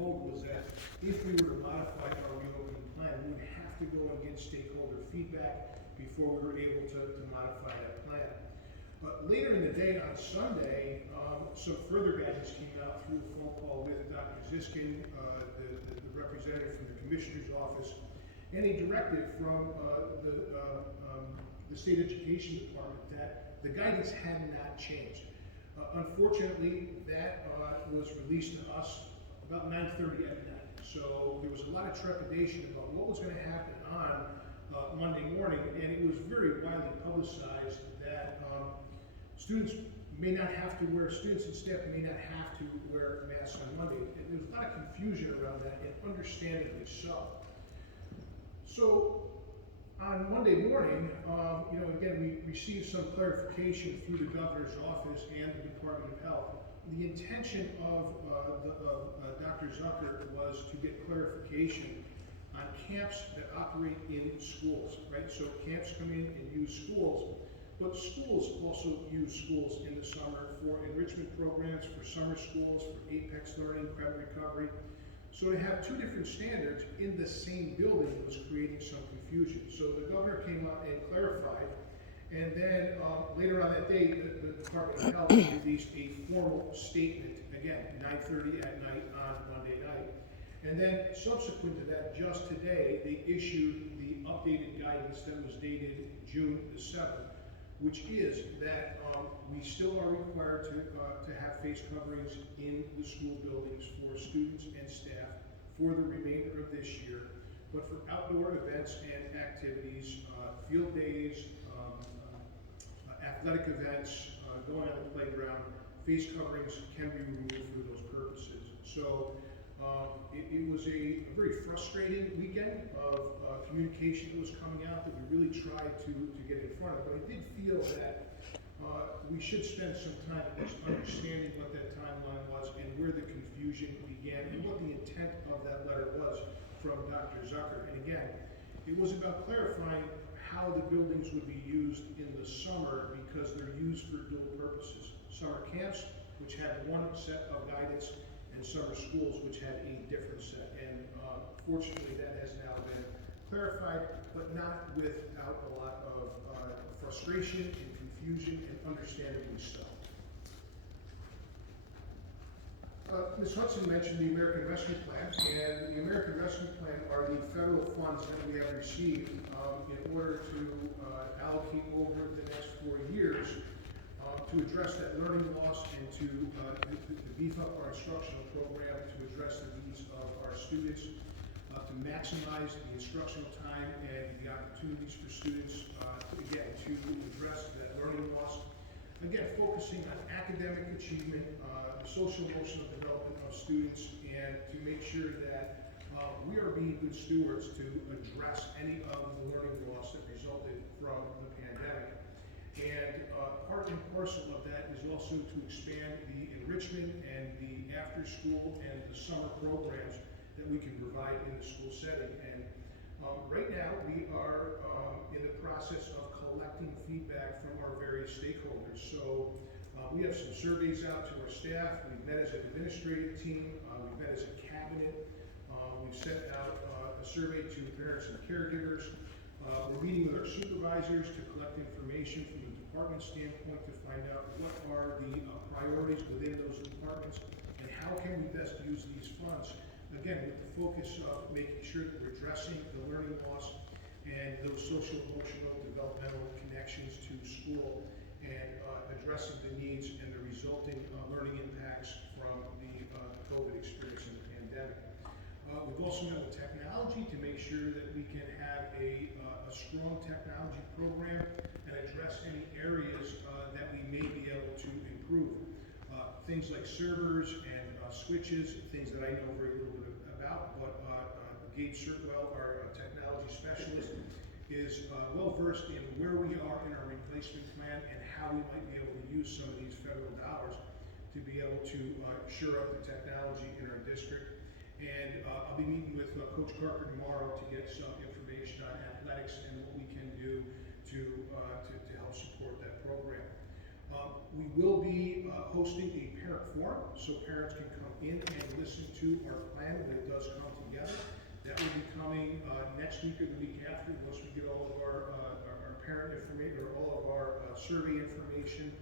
told was that if we were to modify our reopening plan, we would have to go and get stakeholder feedback before we were able to modify that plan. But later in the day on Sunday, some further guidance came out through a phone call with Dr. Ziskin, the representative from the Commissioner's Office, and a directive from the State Education Department that the guidance had not changed. Unfortunately, that was released to us about 9:30 at night. So there was a lot of trepidation about what was going to happen on Monday morning, and it was very widely publicized that students and staff may not have to wear masks on Monday. And there was a lot of confusion around that, and understandably so. So on Monday morning, again, we received some clarification through the governor's office and the Department of Health. The intention of Dr. Zucker was to get clarification on camps that operate in schools, right? So camps come in and use schools, but schools also use schools in the summer for enrichment programs, for summer schools, for apex learning, credit recovery. So to have two different standards in the same building was creating some confusion. So the governor came out and clarified, and then later on that day, the Department of Health released a formal statement, again, 9:30 at night on Monday night. And then subsequent to that, just today, they issued the updated guidance that was dated June the 7th, which is that we still are required to have face coverings in the school buildings for students and staff for the remainder of this year. But for outdoor events and activities, field days, athletic events, going on the playground, face coverings can be removed for those purposes. So it was a very frustrating weekend of communication that was coming out that we really tried to get in front of. But I did feel that we should spend some time just understanding what that timeline was and where the confusion began and what the intent of that letter was from Dr. Zucker. And again, it was about clarifying how the buildings would be used in the summer because they're used for dual purposes. Summer camps, which had one set of guidance, and summer schools, which had a different set. And fortunately, that has now been clarified, but not without a lot of frustration and confusion, and understandably so. Ms. Hudson mentioned the American Rescue Plan, and the American Rescue Plan are the federal funds that we have received in order to allocate over the next 4 years to address that learning loss and to beef up our instructional program to address the needs of our students, to maximize the instructional time and the opportunities for students, again, to address that learning loss. Again, focusing on academic achievement, social emotional development of students, and to make sure that we are being good stewards to address any of the learning loss that resulted from the pandemic. And part and parcel of that is also to expand the enrichment and the after-school and the summer programs that we can provide in the school setting. And right now, we are in the process of collecting feedback from our various stakeholders. So we have some surveys out to our staff. We've met as an administrative team. We've met as a cabinet. We've sent out a survey to parents and caregivers. We're meeting with our supervisors to collect information from the department standpoint to find out what are the priorities within those departments and how can we best use these funds. Again, with the focus of making sure that we're addressing the learning loss and those social, emotional, developmental connections to school, and addressing the needs and the resulting learning impacts from the COVID experience in the pandemic. We've also met with technology to make sure that we can have a strong technology program and address any areas that we may be able to improve. Things like servers and switches, things that I know very little bit about, but Gabe Sirtwell, our technology specialist, is well versed in where we are in our replacement plan and how we might be able to use some of these federal dollars to be able to shore up the technology in our district. And I'll be meeting with Coach Carker tomorrow to get some information on athletics and what we can do to help support that program. We will be hosting a parent forum, so parents can come in and listen to our plan when it does come together. That will be coming next week or the week after, once we get all of our parent information, or all of our survey information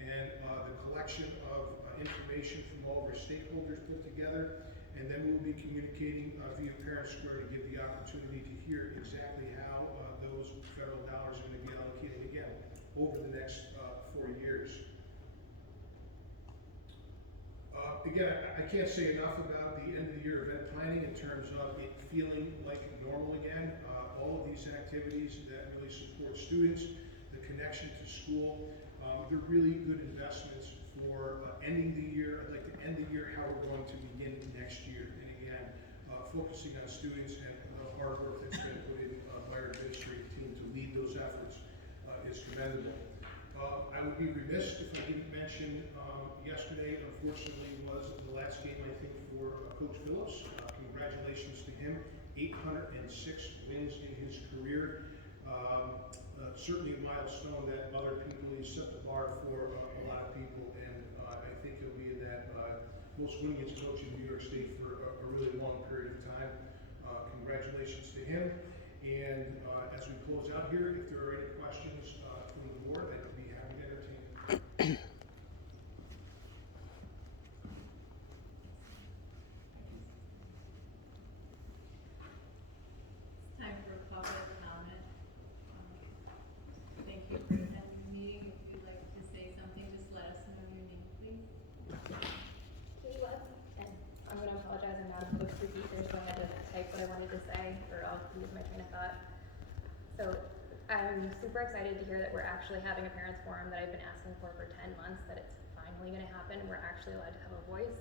and the collection of information from all of our stakeholders put together. And then we'll be communicating via Parent Square to give the opportunity to hear exactly how those federal dollars are going to be allocated again over the next 4 years. Again, I can't say enough about the end of the year event planning in terms of it feeling like normal again. All of these activities that really support students, the connection to school, they're really good investments for ending the year. I'd like to end the year how we're going to begin next year. And again, focusing on students and the hard work that's been put in by our administrative team to lead those efforts is commendable. I would be remiss if I didn't mention yesterday, unfortunately, was the last game, I think, for Coach Phillips. Congratulations to him. 806 wins in his career. Certainly a milestone that other people, he set the bar for a lot of people, and I think he'll be in that most winningest coach in New York State for a really long period of time. Congratulations to him. And as we close out here, if there are any questions from the board, I'd be happy to entertain. Time for public comment. Thank you for attending the meeting. If you'd like to say something, just let us know your name, please. Katie Webb, and I'm going to apologize, I'm not a public speaker, so I had to type what I wanted to say, or I'll lose my train of thought. So I'm super excited to hear that we're actually having a parents forum that I've been asking for 10 months, that it's finally going to happen. We're actually allowed to have a voice.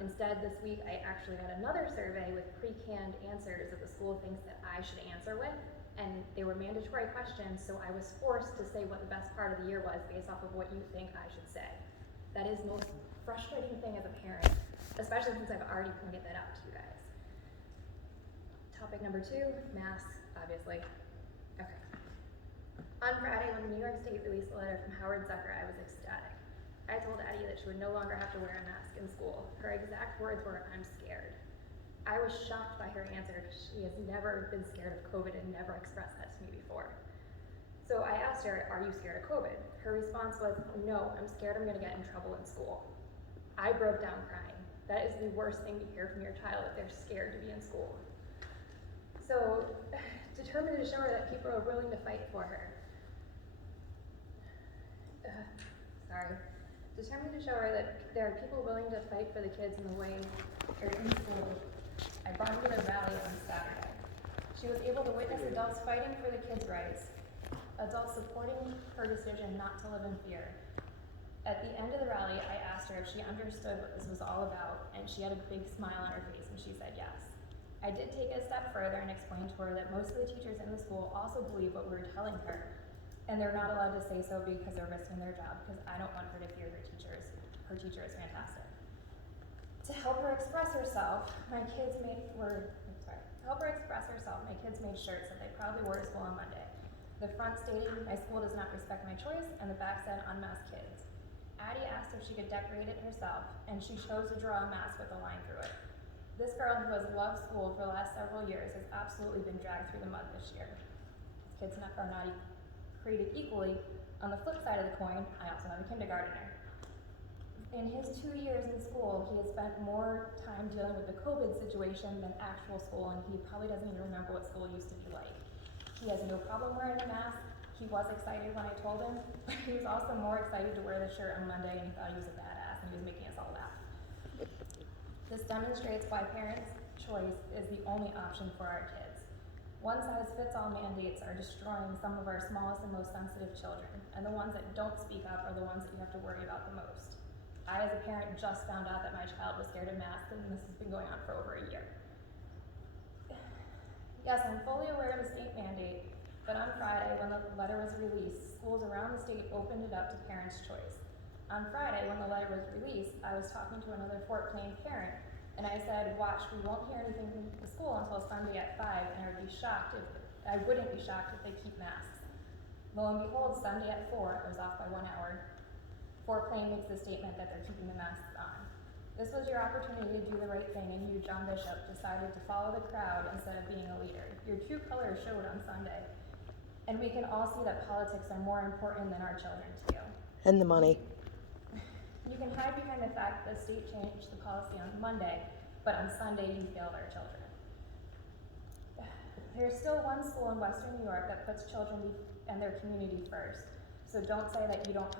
Instead, this week, I actually got another survey with pre-canned answers that the school thinks that I should answer with, and they were mandatory questions, so I was forced to say what the best part of the year was based off of what you think I should say. That is the most frustrating thing as a parent, especially since I've already pointed that out to you guys. Topic number 2, masks, obviously. Okay. On Friday, when the New York State released a letter from Howard Zucker, I was ecstatic. I told Addie that she would no longer have to wear a mask in school. Her exact words were, "I'm scared." I was shocked by her answer because she has never been scared of COVID and never expressed that to me before. So I asked her, "Are you scared of COVID?" Her response was, "No, I'm scared I'm going to get in trouble in school." I broke down crying. That is the worst thing to hear from your child, if they're scared to be in school. So, determined to show her that people are willing to fight for her. Determined to show her that there are people willing to fight for the kids in the way, or in school, I brought her to the rally on Saturday. She was able to witness adults fighting for the kids' rights, adults supporting her decision not to live in fear. At the end of the rally, I asked her if she understood what this was all about, and she had a big smile on her face, and she said yes. I did take it a step further and explain to her that most of the teachers in the school also believe what we were telling her, and they're not allowed to say so because they're risking their job, because I don't want her to fear her teachers. Her teacher is fantastic. To help her express herself, my kids made shirts that they proudly wore to school on Monday. The front stated, "My school does not respect my choice," and the back said, "Unmasked kids." Addie asked if she could decorate it herself, and she chose to draw a mask with a line through it. This girl, who has loved school for the last several years, has absolutely been dragged through the mud this year. Kids are not created equally. On the flip side of the coin, I also have a kindergartner. In his 2 years in school, he has spent more time dealing with the COVID situation than actual school, and he probably doesn't even remember what school used to be like. He has no problem wearing a mask. He was excited when I told him, but he was also more excited to wear the shirt on Monday, and he thought he was a badass, and he was making us all laugh. This demonstrates why parents' choice is the only option for our kids. One-size-fits-all mandates are destroying some of our smallest and most sensitive children, and the ones that don't speak up are the ones that you have to worry about the most. I, as a parent, just found out that my child was scared of masks, and this has been going on for over a year. Yes, I'm fully aware of the state mandate, but on Friday, when the letter was released, schools around the state opened it up to parents' choice. On Friday, when the letter was released, I was talking to another Fort Plain parent, and I said, "Watch, we won't hear anything from the school until Sunday at 5, and I wouldn't be shocked if they keep masks." Lo and behold, Sunday at 4, I was off by 1 hour, Fort Plain makes the statement that they're keeping the masks on. This was your opportunity to do the right thing, and you, John Bishop, decided to follow the crowd instead of being a leader. Your true colors showed on Sunday, and we can all see that politics are more important than our children to you. And the money. You can hide behind the fact that the state changed the policy on Monday, but on Sunday you failed our children. There's still one school in Western New York that puts children and their community first. So don't say that don't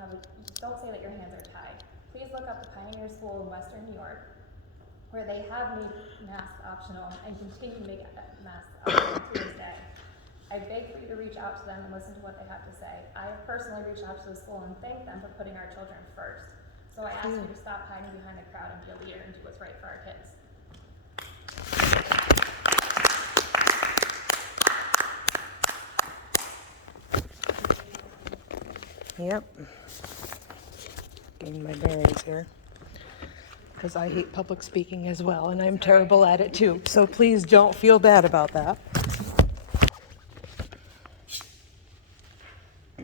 say that your hands are tied. Please look up the Pioneer School in Western New York, where they have made masks optional and continue to make masks optional to this day. I beg for you to reach out to them and listen to what they have to say. I have personally reached out to the school and thanked them for putting our children first. So I ask you to stop hiding behind the crowd and be a leader and do what's right for our kids. Yep. Getting my bearings here. Because I hate public speaking as well, and I'm terrible at it too. So please don't feel bad about that.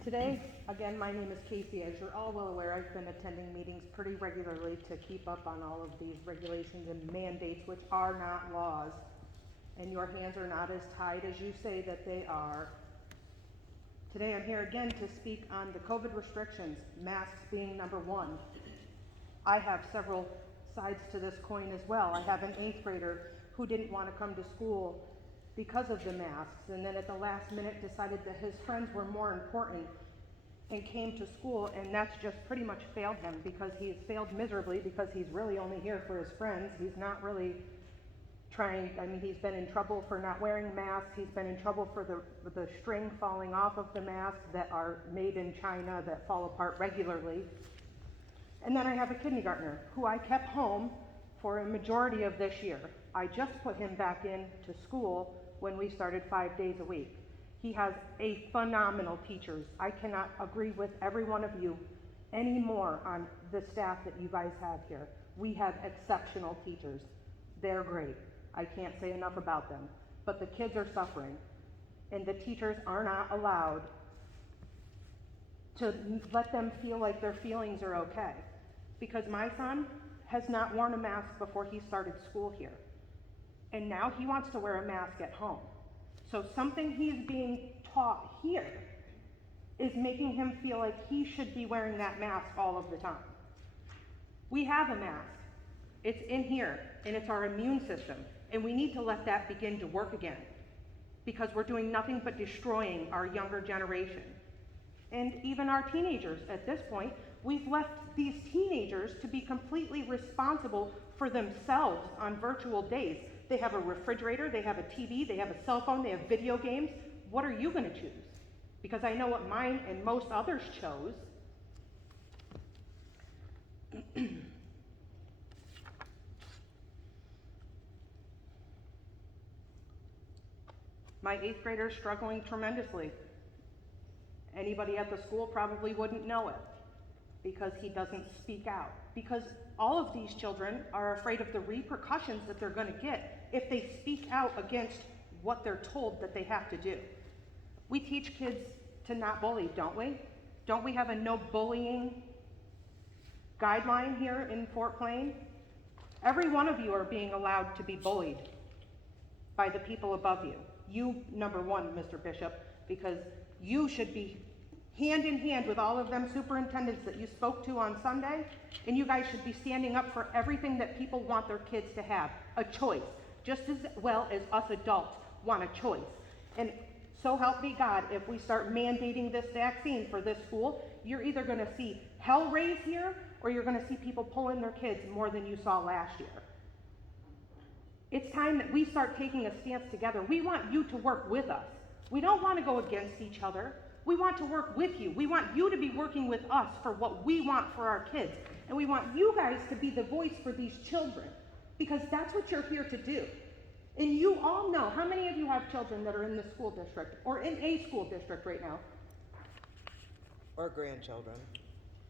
Today, again, my name is Casey. As you're all well aware, I've been attending meetings pretty regularly to keep up on all of these regulations and mandates, which are not laws. And your hands are not as tied as you say that they are. Today I'm here again to speak on the COVID restrictions, masks being number one. I have several sides to this coin as well. I have an 8th grader who didn't want to come to school because of the masks, and then at the last minute decided that his friends were more important and came to school, and that's just pretty much failed him, because he's failed miserably, because he's really only here for his friends. He's not really trying, he's been in trouble for not wearing masks. He's been in trouble for the string falling off of the masks that are made in China that fall apart regularly. And then I have a kindergartner who I kept home for a majority of this year. I just put him back into school when we started 5 days a week. He has a phenomenal teachers. I cannot agree with every one of you anymore on the staff that you guys have here. We have exceptional teachers. They're great. I can't say enough about them. But the kids are suffering, and the teachers are not allowed to let them feel like their feelings are okay. Because my son has not worn a mask before he started school here. And now he wants to wear a mask at home. So something he's being taught here is making him feel like he should be wearing that mask all of the time. We have a mask. It's in here, and it's our immune system. And we need to let that begin to work again, because we're doing nothing but destroying our younger generation. And even our teenagers at this point, we've left these teenagers to be completely responsible for themselves on virtual days. They have a refrigerator, they have a TV, they have a cell phone, they have video games. What are you going to choose? Because I know what mine and most others chose. My 8th grader is struggling tremendously. Anybody at the school probably wouldn't know it, because he doesn't speak out. Because all of these children are afraid of the repercussions that they're going to get if they speak out against what they're told that they have to do. We teach kids to not bully, don't we? Don't we have a no bullying guideline here in Fort Plain? Every one of you are being allowed to be bullied by the people above you. You, number one, Mr. Bishop, because you should be hand in hand with all of them superintendents that you spoke to on Sunday, and you guys should be standing up for everything that people want their kids to have, a choice, just as well as us adults want a choice. And so help me God, if we start mandating this vaccine for this school, you're either going to see hell raise here, or you're going to see people pulling their kids more than you saw last year. It's time that we start taking a stance together. We want you to work with us. We don't want to go against each other. We want to work with you. We want you to be working with us for what we want for our kids. And we want you guys to be the voice for these children, because that's what you're here to do. And you all know, how many of you have children that are in the school district or in a school district right now? Or grandchildren.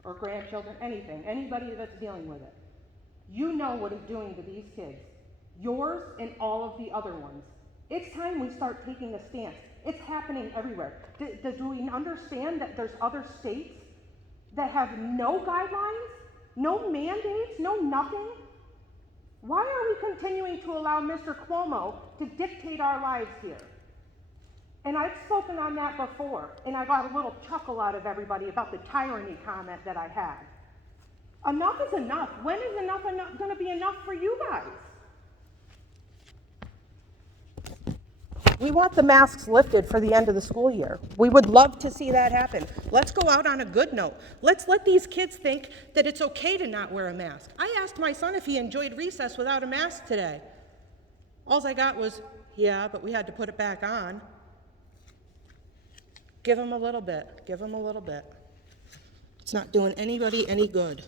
Or grandchildren, anything, anybody that's dealing with it. You know what it's doing to these kids, yours and all of the other ones. It's time we start taking a stance. It's happening everywhere. Do we understand that there's other states that have no guidelines, no mandates, no nothing? Why are we continuing to allow Mr. Cuomo to dictate our lives here? And I've spoken on that before, and I got a little chuckle out of everybody about the tyranny comment that I had. Enough is enough. When is enough going to be enough for you guys? We want the masks lifted for the end of the school year. We would love to see that happen. Let's go out on a good note. Let's let these kids think that it's okay to not wear a mask. I asked my son if he enjoyed recess without a mask today. All I got was, yeah, but we had to put it back on. Give him a little bit. Give him a little bit. It's not doing anybody any good.